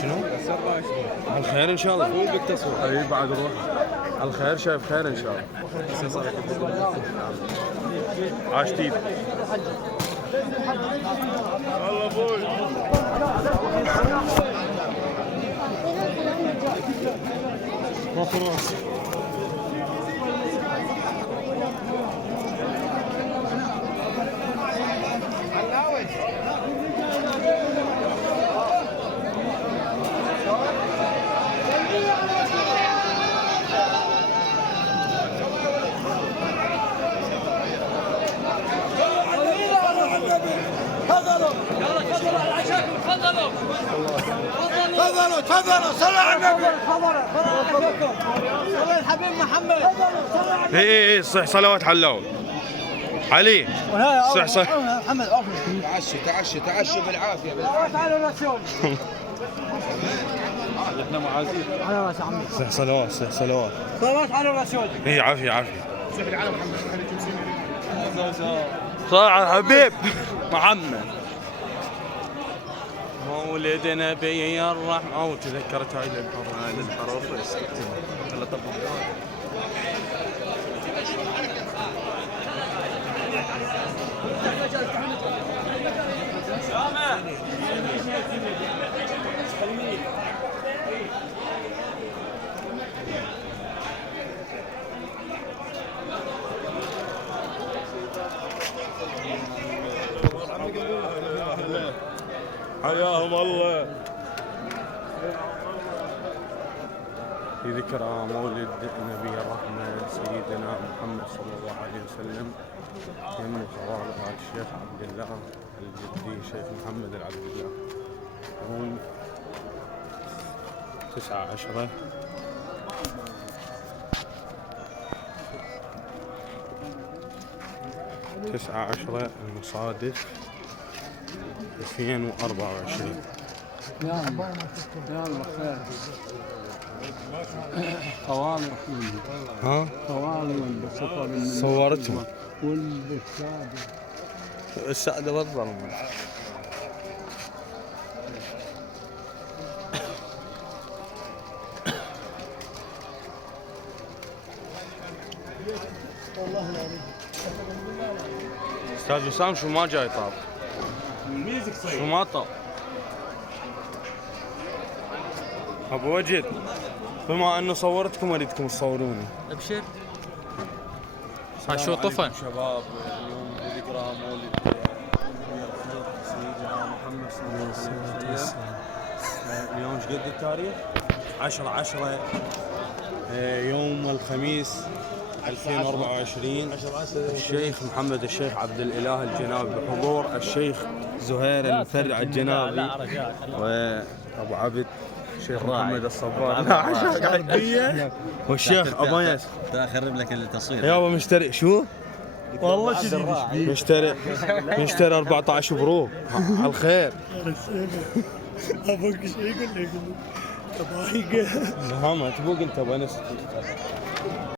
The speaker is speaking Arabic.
شنو؟ على الخير ان شاء الله. اي بعد روح على الخير، شايف خير ان شاء الله. عاش تيب والله ابوي. مطروس تفضلوا صلوا على النبي. صلوا الحبيب محمد. اي صح. صلوات حلاوه علي. صح محمد تعشوا بالعافيه. تعالوا الرسول. احنا معازيم على راس عمي. صح صلوات. صلوات على الرسول. اي عافيه. صل على الحبيب محمد. مولد نبي الرحمة. وتذكرت هاي الحروف خلى طبق حياهم الله. في ذكرى مولد نبي الرحمة سيدنا محمد صلى الله عليه وسلم يم فضائل الشيخ عبد الله الجدي شيخ محمد العبد الله يوم 19 المصادف 2024. يا الله خير. طوال ها؟ طوال بالسفر صورتهم والسعادة. السعادة بالظلم. استاذ وسام شو ما جاي طاب؟ شو ما طاب؟ ابو وجد بما انه صورتكم اريدكم تصوروني. ابشر. شو طفن شباب. اليوم ذكرى مولد سيدنا محمد صلى الله عليه وسلم. اليوم ايش قد التاريخ؟ 10 يوم الخميس 2024. الشيخ محمد الشيخ عبد الاله الجنابي بحضور الشيخ زهير المفرع الجنابي وابو عبد الشيخ محمد الصبار والشيخ ابو ياس. اخرب لك التصوير يابا مشتري شو؟ والله شديد. مشتري 14 برو على الخير. ابوك شو يقول لي؟ طبايق. ها ما تبوق انت ابو انس.